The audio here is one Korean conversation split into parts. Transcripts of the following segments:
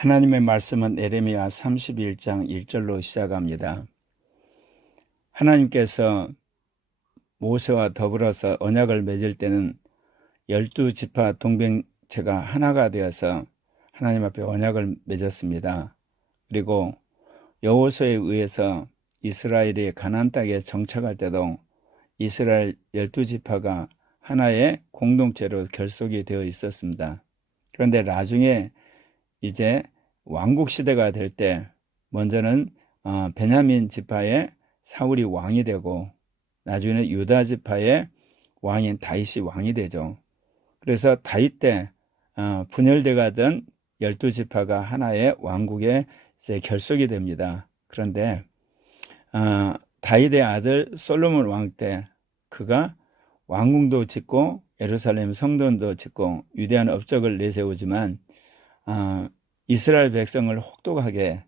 하나님의 말씀은 에레미야 31장 1절로 시작합니다. 하나님께서 모세와 더불어서 언약을 맺을 때는 12지파 동병체가 하나가 되어서 하나님 앞에 언약을 맺었습니다. 그리고 여호수아에 의해서 이스라엘이 가나안 땅에 정착할 때도 이스라엘 12지파가 하나의 공동체로 결속이 되어 있었습니다. 그런데 나중에 이제 왕국 시대가 될 때 먼저는 베냐민 지파의 사울이 왕이 되고 나중에는 유다 지파의 왕인 다윗이 왕이 되죠. 그래서 다윗 때 분열돼 가던 12지파가 하나의 왕국에 이제 결속이 됩니다. 그런데 다윗의 아들 솔로몬 왕 때 그가 왕궁도 짓고 예루살렘 성전도 짓고 위대한 업적을 내세우지만 이스라엘 백성을 혹독하게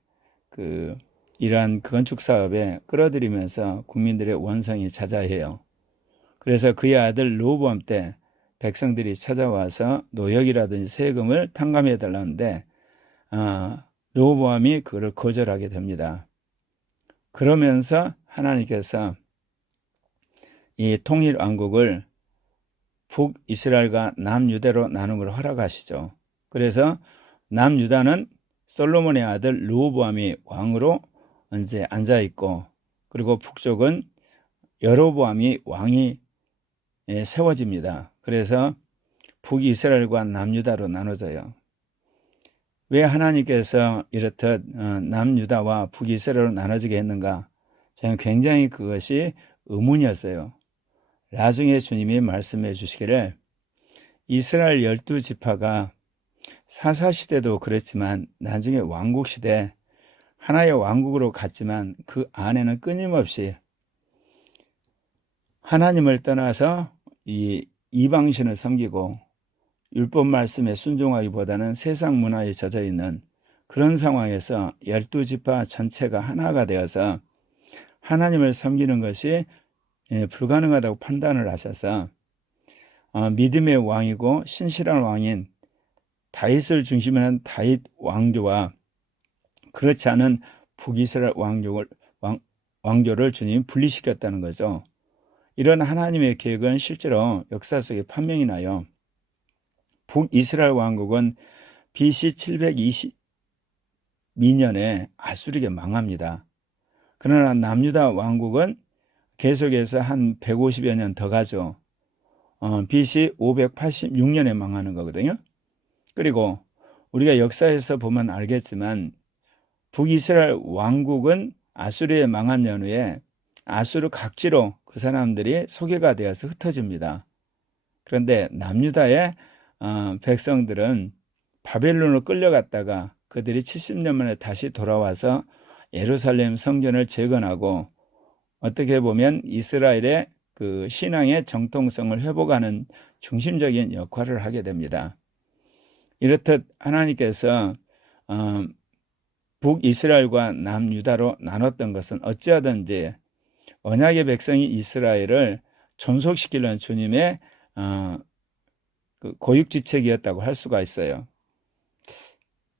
이러한 건축 사업에 끌어들이면서 국민들의 원성이 자자해요. 그래서 그의 아들 르호보암 때 백성들이 찾아와서 노역이라든지 세금을 탕감해 달라는데 르호보암이 그걸 거절하게 됩니다. 그러면서 하나님께서 이 통일 왕국을 북이스라엘과 남유대로 나누는 걸 허락하시죠. 그래서 남유다는 솔로몬의 아들 르호보암이 왕으로 이제 앉아 있고, 그리고 북쪽은 여로보암이 왕이 세워집니다. 그래서 북이스라엘과 남유다로 나눠져요. 왜 하나님께서 이렇듯 남유다와 북이스라엘로 나눠지게 했는가? 저는 굉장히 그것이 의문이었어요. 나중에 주님이 말씀해 주시기를 이스라엘 12지파가 사사시대도 그랬지만 나중에 왕국시대 하나의 왕국으로 갔지만 그 안에는 끊임없이 하나님을 떠나서 이 이방신을 섬기고 율법 말씀에 순종하기보다는 세상 문화에 젖어 있는 그런 상황에서 12지파 전체가 하나가 되어서 하나님을 섬기는 것이 불가능하다고 판단을 하셔서 믿음의 왕이고 신실한 왕인 다윗을 중심으로 한 다윗 왕조와 그렇지 않은 북이스라엘 왕조를 주님이 분리시켰다는 거죠. 이런 하나님의 계획은 실제로 역사 속에 판명이 나요. 북이스라엘 왕국은 BC 722년에 아수르에게 망합니다. 그러나 남유다 왕국은 계속해서 한 150여 년 더 가죠. BC 586년에 망하는 거거든요. 그리고 우리가 역사에서 보면 알겠지만 북이스라엘 왕국은 아수르에 망한 연후에 아수르 각지로 그 사람들이 소개가 되어서 흩어집니다. 그런데 남유다의 백성들은 바벨론으로 끌려갔다가 그들이 70년 만에 다시 돌아와서 예루살렘 성전을 재건하고 어떻게 보면 이스라엘의 그 신앙의 정통성을 회복하는 중심적인 역할을 하게 됩니다. 이렇듯 하나님께서 북이스라엘과 남유다로 나눴던 것은 어찌하든지 언약의 백성이 이스라엘을 존속시키려는 주님의 그 고육지책이었다고 할 수가 있어요.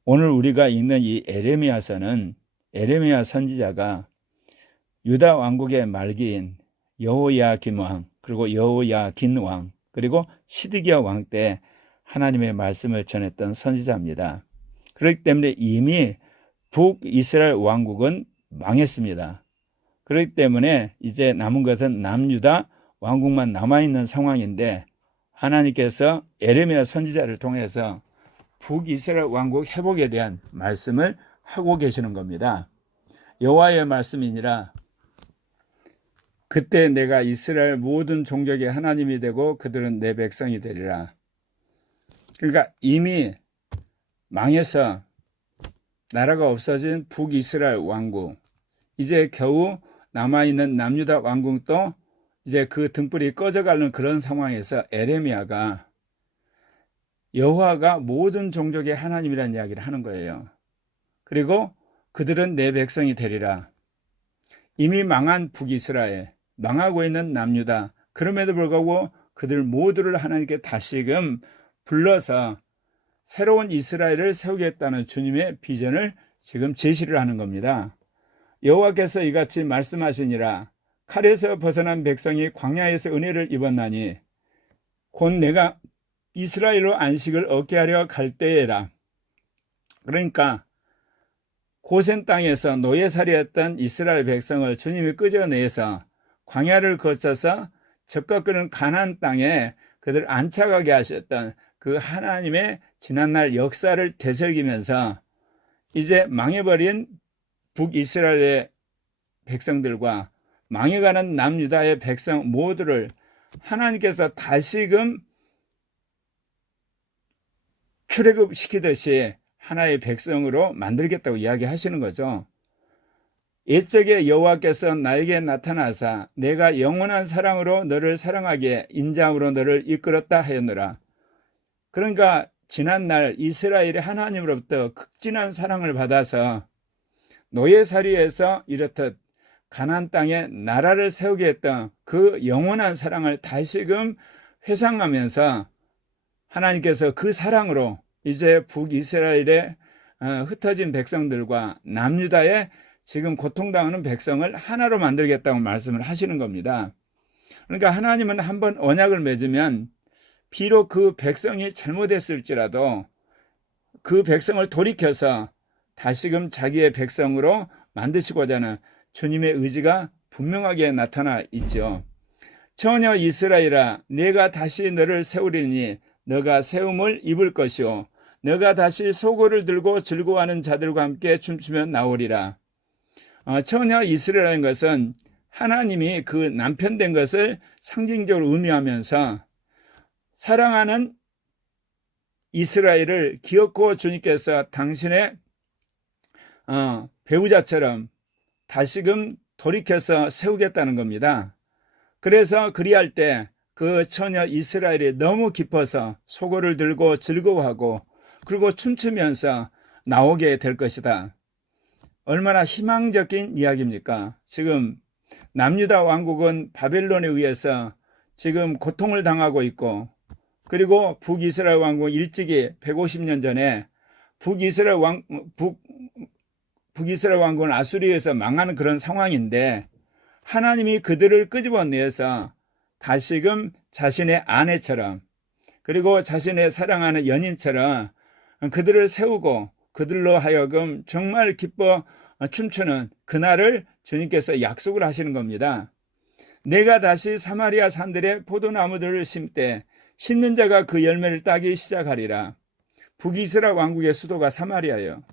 오늘 우리가 읽는 이 에레미야서는 에레미야 선지자가 유다 왕국의 말기인 여호야김 왕, 그리고 여호야긴 왕, 그리고 시드기야 왕 때 하나님의 말씀을 전했던 선지자입니다. 그렇기 때문에 이미 북이스라엘 왕국은 망했습니다. 그렇기 때문에 이제 남은 것은 남유다 왕국만 남아있는 상황인데 하나님께서 에레미야 선지자를 통해서 북이스라엘 왕국 회복에 대한 말씀을 하고 계시는 겁니다. 여호와의 말씀이니라 그때 내가 이스라엘 모든 종족의 하나님이 되고 그들은 내 백성이 되리라. 그러니까 이미 망해서 나라가 없어진 북이스라엘 왕국, 이제 겨우 남아있는 남유다 왕국도 이제 그 등불이 꺼져가는 그런 상황에서 에레미야가 여호와가 모든 종족의 하나님이라는 이야기를 하는 거예요. 그리고 그들은 내 백성이 되리라. 이미 망한 북이스라엘, 망하고 있는 남유다, 그럼에도 불구하고 그들 모두를 하나님께 다시금 불러서 새로운 이스라엘을 세우겠다는 주님의 비전을 지금 제시를 하는 겁니다. 여호와께서 이같이 말씀하시니라. 칼에서 벗어난 백성이 광야에서 은혜를 입었나니 곧 내가 이스라엘로 안식을 얻게 하려 갈 때에라. 그러니까 고센 땅에서 노예살이였던 이스라엘 백성을 주님이 끄져내서 광야를 거쳐서 적과 끄는 가나안 땅에 그들 안착하게 하셨던 그 하나님의 지난날 역사를 되새기면서 이제 망해버린 북이스라엘의 백성들과 망해가는 남유다의 백성 모두를 하나님께서 다시금 출애굽시키듯이 하나의 백성으로 만들겠다고 이야기하시는 거죠. 옛적에 여호와께서 나에게 나타나사 내가 영원한 사랑으로 너를 사랑하게 인자함으로 너를 이끌었다 하였노라. 그러니까 지난날 이스라엘이 하나님으로부터 극진한 사랑을 받아서 노예살이에서 이렇듯 가나안 땅에 나라를 세우게 했던 그 영원한 사랑을 다시금 회상하면서 하나님께서 그 사랑으로 이제 북이스라엘의 흩어진 백성들과 남유다의 지금 고통당하는 백성을 하나로 만들겠다고 말씀을 하시는 겁니다. 그러니까 하나님은 한번 언약을 맺으면 비록 그 백성이 잘못했을지라도 그 백성을 돌이켜서 다시금 자기의 백성으로 만드시고자 하는 주님의 의지가 분명하게 나타나 있죠. 처녀 이스라엘아, 내가 다시 너를 세우리니 너가 세움을 입을 것이요 너가 다시 소고를 들고 즐거워하는 자들과 함께 춤추며 나오리라. 처녀 이스라엘이라는 것은 하나님이 그 남편 된 것을 상징적으로 의미하면서 사랑하는 이스라엘을 기어코 주님께서 당신의 배우자처럼 다시금 돌이켜서 세우겠다는 겁니다. 그래서 그리할 때 그 처녀 이스라엘이 너무 기뻐서 소고를 들고 즐거워하고 그리고 춤추면서 나오게 될 것이다. 얼마나 희망적인 이야기입니까? 지금 남유다 왕국은 바벨론에 의해서 지금 고통을 당하고 있고 그리고 북이스라엘 왕국 일찍이 150년 전에 북이스라엘 왕국은 아수리에서 망하는 그런 상황인데 하나님이 그들을 끄집어내서 다시금 자신의 아내처럼 그리고 자신의 사랑하는 연인처럼 그들을 세우고 그들로 하여금 정말 기뻐 춤추는 그날을 주님께서 약속을 하시는 겁니다. 내가 다시 사마리아 산들의 포도나무들을 심되 심는 자가 그 열매를 따기 시작하리라. 북이스라엘 왕국의 수도가 사마리아예요.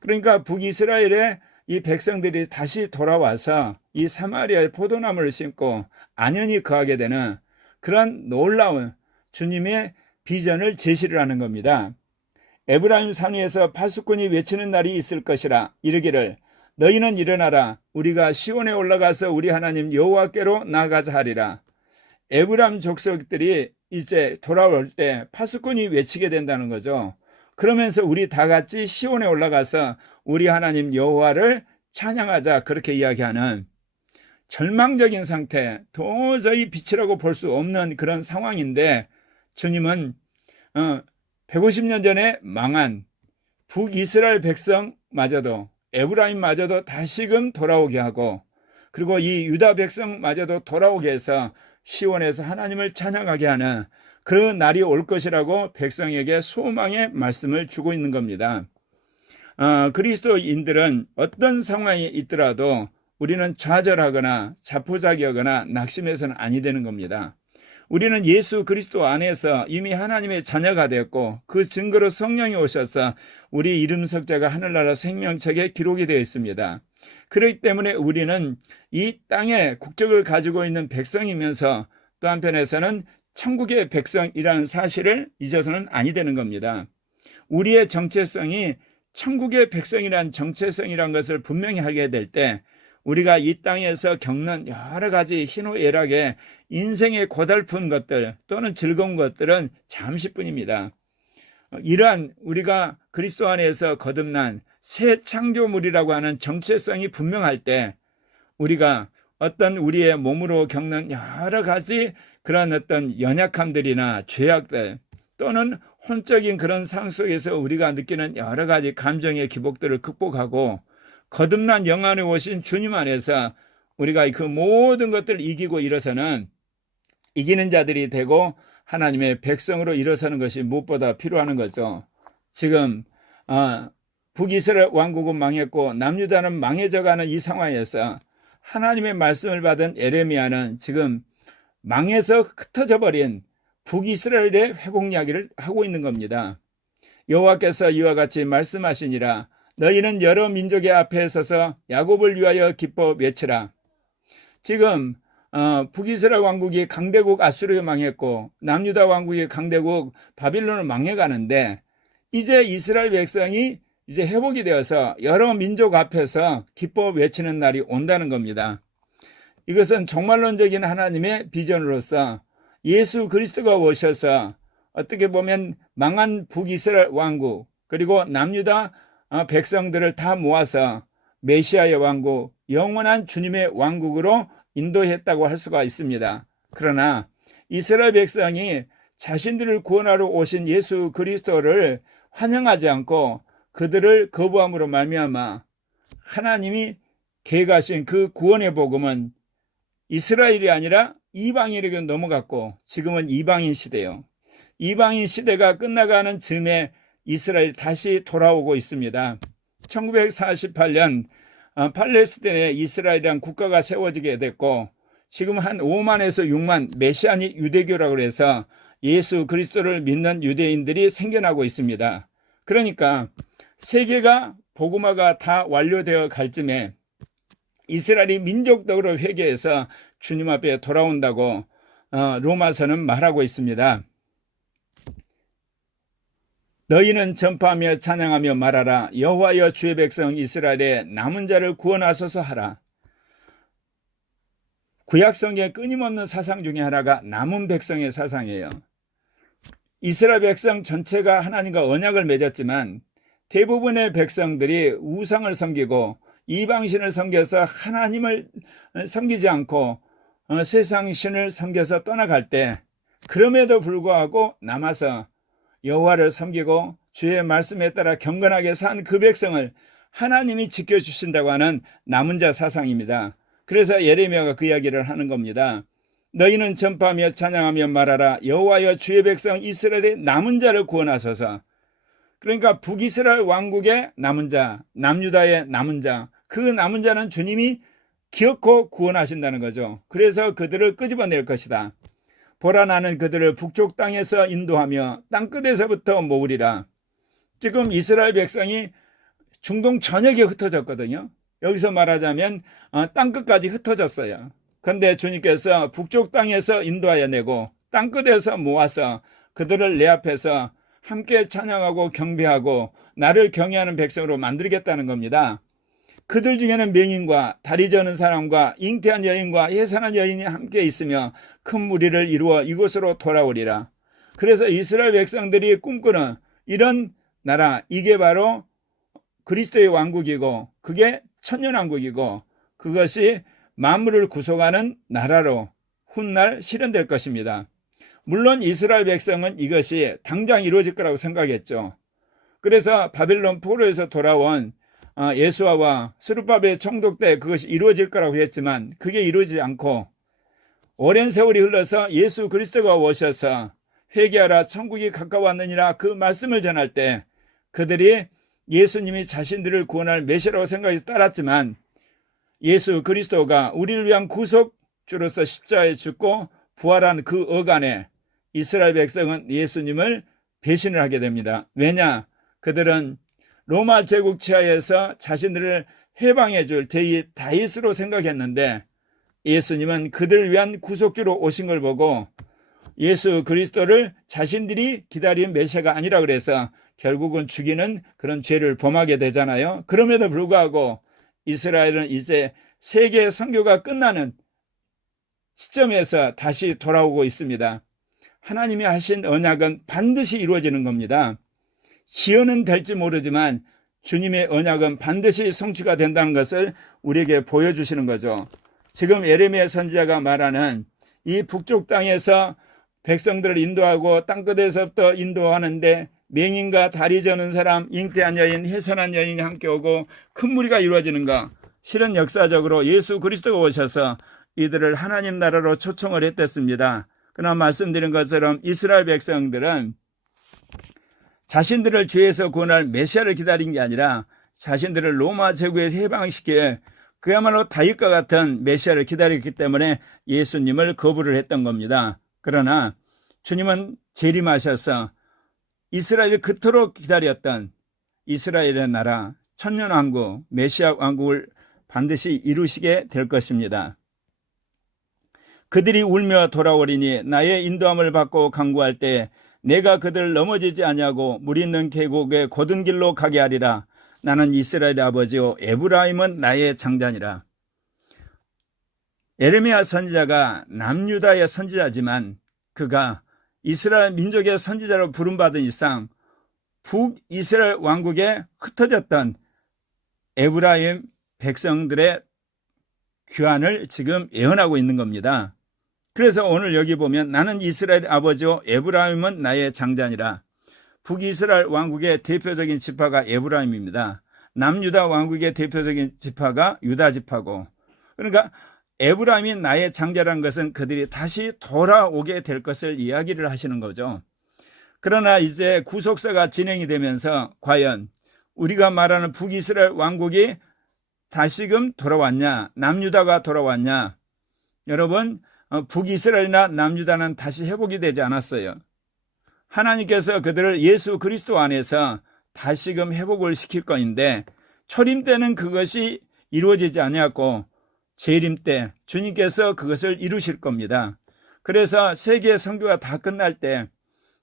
그러니까 북이스라엘의 이 백성들이 다시 돌아와서 이 사마리아의 포도나무를 심고 안연히 거하게 되는 그런 놀라운 주님의 비전을 제시를 하는 겁니다. 에브라임 산 위에서 파수꾼이 외치는 날이 있을 것이라. 이르기를 너희는 일어나라. 우리가 시온에 올라가서 우리 하나님 여호와께로 나아가자 하리라. 에브라임 족속들이 이제 돌아올 때 파수꾼이 외치게 된다는 거죠. 그러면서 우리 다 같이 시온에 올라가서 우리 하나님 여호와를 찬양하자, 그렇게 이야기하는 절망적인 상태, 도저히 빛이라고 볼 수 없는 그런 상황인데 주님은 150년 전에 망한 북이스라엘 백성마저도 에브라임마저도 다시금 돌아오게 하고 그리고 이 유다 백성마저도 돌아오게 해서 시온에서 하나님을 찬양하게 하는 그 날이 올 것이라고 백성에게 소망의 말씀을 주고 있는 겁니다. 그리스도인들은 어떤 상황이 있더라도 우리는 좌절하거나 자포자기하거나 낙심해서는 아니 되는 겁니다. 우리는 예수 그리스도 안에서 이미 하나님의 자녀가 되었고 그 증거로 성령이 오셔서 우리 이름 석자가 하늘나라 생명책에 기록이 되어 있습니다. 그렇기 때문에 우리는 이 땅에 국적을 가지고 있는 백성이면서 또 한편에서는 천국의 백성이라는 사실을 잊어서는 아니 되는 겁니다. 우리의 정체성이 천국의 백성이라는 정체성이라는 것을 분명히 하게 될 때 우리가 이 땅에서 겪는 여러 가지 희노애락의 인생의 고달픈 것들 또는 즐거운 것들은 잠시뿐입니다. 이러한 우리가 그리스도 안에서 거듭난 새 창조물이라고 하는 정체성이 분명할 때 우리가 어떤 우리의 몸으로 겪는 여러 가지 그런 어떤 연약함들이나 죄악들 또는 혼적인 그런 삶 속에서 우리가 느끼는 여러 가지 감정의 기복들을 극복하고 거듭난 영안에 오신 주님 안에서 우리가 그 모든 것들을 이기고 일어서는 이기는 자들이 되고 하나님의 백성으로 일어서는 것이 무엇보다 필요한 거죠. 지금 북이스라엘 왕국은 망했고 남유다는 망해져가는 이 상황에서 하나님의 말씀을 받은 에레미야는 지금 망해서 흩어져 버린 북이스라엘의 회복 이야기를 하고 있는 겁니다. 여호와께서 이와 같이 말씀하시니라. 너희는 여러 민족의 앞에 서서 야곱을 위하여 기뻐 외치라. 지금 북이스라엘 왕국이 강대국 아수르에 망했고 남유다 왕국이 강대국 바빌론을 망해가는데 이제 이스라엘 백성이 이제 회복이 되어서 여러 민족 앞에서 기뻐 외치는 날이 온다는 겁니다. 이것은 종말론적인 하나님의 비전으로서 예수 그리스도가 오셔서 어떻게 보면 망한 북이스라엘 왕국 그리고 남유다 백성들을 다 모아서 메시아의 왕국, 영원한 주님의 왕국으로 인도했다고 할 수가 있습니다. 그러나 이스라엘 백성이 자신들을 구원하러 오신 예수 그리스도를 환영하지 않고 그들을 거부함으로 말미암아 하나님이 계획하신 그 구원의 복음은 이스라엘이 아니라 이방인에게 넘어갔고 지금은 이방인 시대요. 이방인 시대가 끝나가는 즈음에 이스라엘이 다시 돌아오고 있습니다. 1948년 팔레스타인에 이스라엘이란 국가가 세워지게 됐고 지금 한 5만에서 6만 메시아닉 유대교라고 해서 예수 그리스도를 믿는 유대인들이 생겨나고 있습니다. 그러니까 세계가 복음화가 다 완료되어 갈 쯤에 이스라엘이 민족적으로 회개해서 주님 앞에 돌아온다고 로마서는 말하고 있습니다. 너희는 전파하며 찬양하며 말하라. 여호와여 주의 백성 이스라엘의 남은 자를 구원하소서 하라. 구약성경의 끊임없는 사상 중에 하나가 남은 백성의 사상이에요. 이스라엘 백성 전체가 하나님과 언약을 맺었지만 대부분의 백성들이 우상을 섬기고 이방신을 섬겨서 하나님을 섬기지 않고 세상신을 섬겨서 떠나갈 때 그럼에도 불구하고 남아서 여호와를 섬기고 주의 말씀에 따라 경건하게 산 그 백성을 하나님이 지켜주신다고 하는 남은 자 사상입니다. 그래서 예레미야가 그 이야기를 하는 겁니다. 너희는 전파하며 찬양하며 말하라. 여호와여 주의 백성 이스라엘의 남은 자를 구원하소서. 그러니까 북이스라엘 왕국의 남은 자, 남유다의 남은 자, 그 남은 자는 주님이 기어코 구원하신다는 거죠. 그래서 그들을 끄집어낼 것이다. 보라 나는 그들을 북쪽 땅에서 인도하며 땅끝에서부터 모으리라. 지금 이스라엘 백성이 중동 전역에 흩어졌거든요. 여기서 말하자면 땅끝까지 흩어졌어요. 그런데 주님께서 북쪽 땅에서 인도하여 내고 땅끝에서 모아서 그들을 내 앞에서 함께 찬양하고 경배하고 나를 경외하는 백성으로 만들겠다는 겁니다. 그들 중에는 맹인과 다리 저는 사람과 잉태한 여인과 해산한 여인이 함께 있으며 큰 무리를 이루어 이곳으로 돌아오리라. 그래서 이스라엘 백성들이 꿈꾸는 이런 나라, 이게 바로 그리스도의 왕국이고 그게 천년왕국이고 그것이 만물을 구속하는 나라로 훗날 실현될 것입니다. 물론 이스라엘 백성은 이것이 당장 이루어질 거라고 생각했죠. 그래서 바빌론 포로에서 돌아온 예수아와 스룹바벨 총독 때 그것이 이루어질 거라고 했지만 그게 이루어지지 않고 오랜 세월이 흘러서 예수 그리스도가 오셔서 회개하라 천국이 가까웠느니라 그 말씀을 전할 때 그들이 예수님이 자신들을 구원할 메시아라고 생각해서 따랐지만 예수 그리스도가 우리를 위한 구속주로서 십자가에 죽고 부활한 그 어간에 이스라엘 백성은 예수님을 배신을 하게 됩니다. 왜냐? 그들은 로마 제국 치하에서 자신들을 해방해 줄 제2 다윗으로 생각했는데 예수님은 그들을 위한 구속주로 오신 걸 보고 예수 그리스도를 자신들이 기다린 메시아가 아니라 그래서 결국은 죽이는 그런 죄를 범하게 되잖아요. 그럼에도 불구하고 이스라엘은 이제 세계 선교가 끝나는 시점에서 다시 돌아오고 있습니다. 하나님이 하신 언약은 반드시 이루어지는 겁니다. 시효는 될지 모르지만 주님의 언약은 반드시 성취가 된다는 것을 우리에게 보여주시는 거죠. 지금 예레미야 선지자가 말하는 이 북쪽 땅에서 백성들을 인도하고 땅끝에서부터 인도하는데 맹인과 다리 저는 사람, 잉태한 여인, 해산한 여인이 함께 오고 큰 무리가 이루어지는가? 실은 역사적으로 예수 그리스도가 오셔서 이들을 하나님 나라로 초청을 했댔습니다. 그러나 말씀드린 것처럼 이스라엘 백성들은 자신들을 죄에서 구원할 메시아를 기다린 게 아니라 자신들을 로마 제국에서 해방시킬 그야말로 다윗과 같은 메시아를 기다렸기 때문에 예수님을 거부를 했던 겁니다. 그러나 주님은 재림하셔서 이스라엘이 그토록 기다렸던 이스라엘의 나라 천년왕국 메시아 왕국을 반드시 이루시게 될 것입니다. 그들이 울며 돌아오리니 나의 인도함을 받고 강구할 때 내가 그들을 넘어지지 아니하고 물 있는 계곡의 곧은 길로 가게 하리라. 나는 이스라엘의 아버지요 에브라임은 나의 장자니라. 예레미야 선지자가 남유다의 선지자지만 그가 이스라엘 민족의 선지자로 부름받은 이상 북이스라엘 왕국에 흩어졌던 에브라임 백성들의 귀환을 지금 예언하고 있는 겁니다. 그래서 오늘 여기 보면 나는 이스라엘 아버지요 에브라임은 나의 장자니라. 북이스라엘 왕국의 대표적인 지파가 에브라임입니다. 남유다 왕국의 대표적인 지파가 유다 지파고, 그러니까 에브라임이 나의 장자라는 것은 그들이 다시 돌아오게 될 것을 이야기를 하시는 거죠. 그러나 이제 구속사가 진행이 되면서 과연 우리가 말하는 북이스라엘 왕국이 다시금 돌아왔냐, 남유다가 돌아왔냐? 여러분, 북이스라엘이나 남유다는 다시 회복이 되지 않았어요. 하나님께서 그들을 예수 그리스도 안에서 다시금 회복을 시킬 것인데 초림 때는 그것이 이루어지지 아니었고 재림 때 주님께서 그것을 이루실 겁니다. 그래서 세계 선교가 다 끝날 때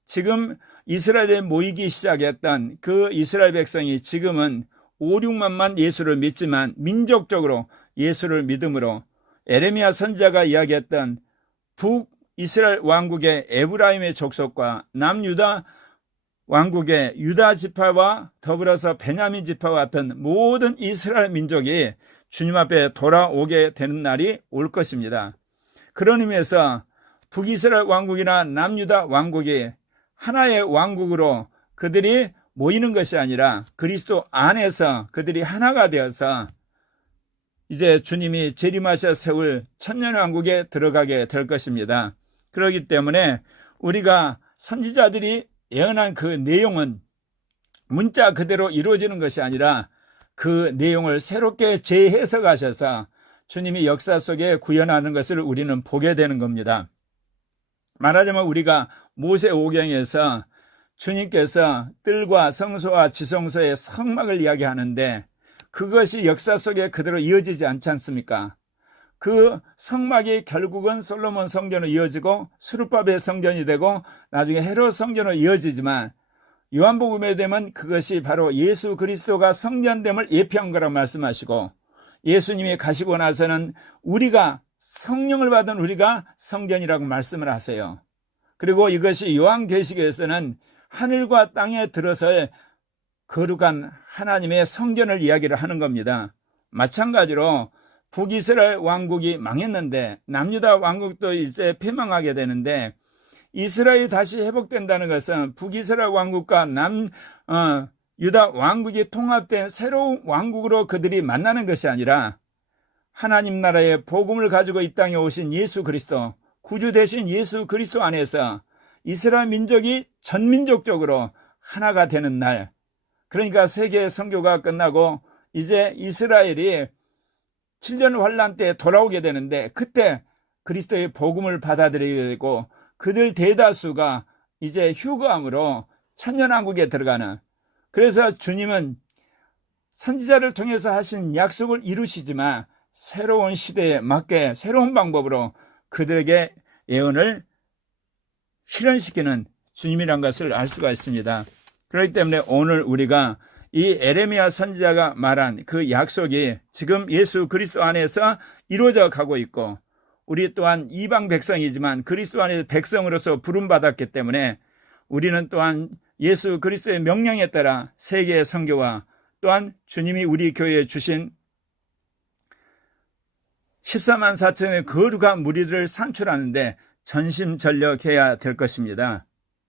지금 이스라엘에 모이기 시작했던 그 이스라엘 백성이 지금은 5, 6만만 예수를 믿지만 민족적으로 예수를 믿음으로 예레미야 선지자가 이야기했던 북이스라엘 왕국의 에브라임의 족속과 남유다 왕국의 유다 지파와 더불어서 베냐민 지파와 같은 모든 이스라엘 민족이 주님 앞에 돌아오게 되는 날이 올 것입니다. 그런 의미에서 북이스라엘 왕국이나 남유다 왕국이 하나의 왕국으로 그들이 모이는 것이 아니라 그리스도 안에서 그들이 하나가 되어서 이제 주님이 재림하셔 세울 천년왕국에 들어가게 될 것입니다. 그렇기 때문에 우리가 선지자들이 예언한 그 내용은 문자 그대로 이루어지는 것이 아니라 그 내용을 새롭게 재해석하셔서 주님이 역사 속에 구현하는 것을 우리는 보게 되는 겁니다. 말하자면 우리가 모세오경에서 주님께서 뜰과 성소와 지성소의 성막을 이야기하는데 그것이 역사 속에 그대로 이어지지 않지 않습니까? 그 성막이 결국은 솔로몬 성전으로 이어지고 수르바벨 성전이 되고 나중에 헤롯 성전으로 이어지지만 요한복음에 되면 그것이 바로 예수 그리스도가 성전됨을 예표한 거라고 말씀하시고 예수님이 가시고 나서는 우리가 성령을 받은 우리가 성전이라고 말씀을 하세요. 그리고 이것이 요한계시록에서는 하늘과 땅에 들어설 거룩한 하나님의 성전을 이야기를 하는 겁니다. 마찬가지로 북이스라엘 왕국이 망했는데 남유다 왕국도 이제 패망하게 되는데 이스라엘이 다시 회복된다는 것은 북이스라엘 왕국과 남유다 왕국이 통합된 새로운 왕국으로 그들이 만나는 것이 아니라 하나님 나라의 복음을 가지고 이 땅에 오신 예수 그리스도, 구주 되신 예수 그리스도 안에서 이스라엘 민족이 전민족적으로 하나가 되는 날, 그러니까 세계 선교가 끝나고 이제 이스라엘이 7년 환란 때 돌아오게 되는데 그때 그리스도의 복음을 받아들이게 되고 그들 대다수가 이제 휴거함으로 천년왕국에 들어가는, 그래서 주님은 선지자를 통해서 하신 약속을 이루시지만 새로운 시대에 맞게 새로운 방법으로 그들에게 예언을 실현시키는 주님이란 것을 알 수가 있습니다. 그렇기 때문에 오늘 우리가 이 예레미야 선지자가 말한 그 약속이 지금 예수 그리스도 안에서 이루어져 가고 있고 우리 또한 이방 백성이지만 그리스도 안에서 백성으로서 부름받았기 때문에 우리는 또한 예수 그리스도의 명령에 따라 세계 선교와 또한 주님이 우리 교회에 주신 14만 4천의 거룩한 무리들을 산출하는데 전심전력해야 될 것입니다.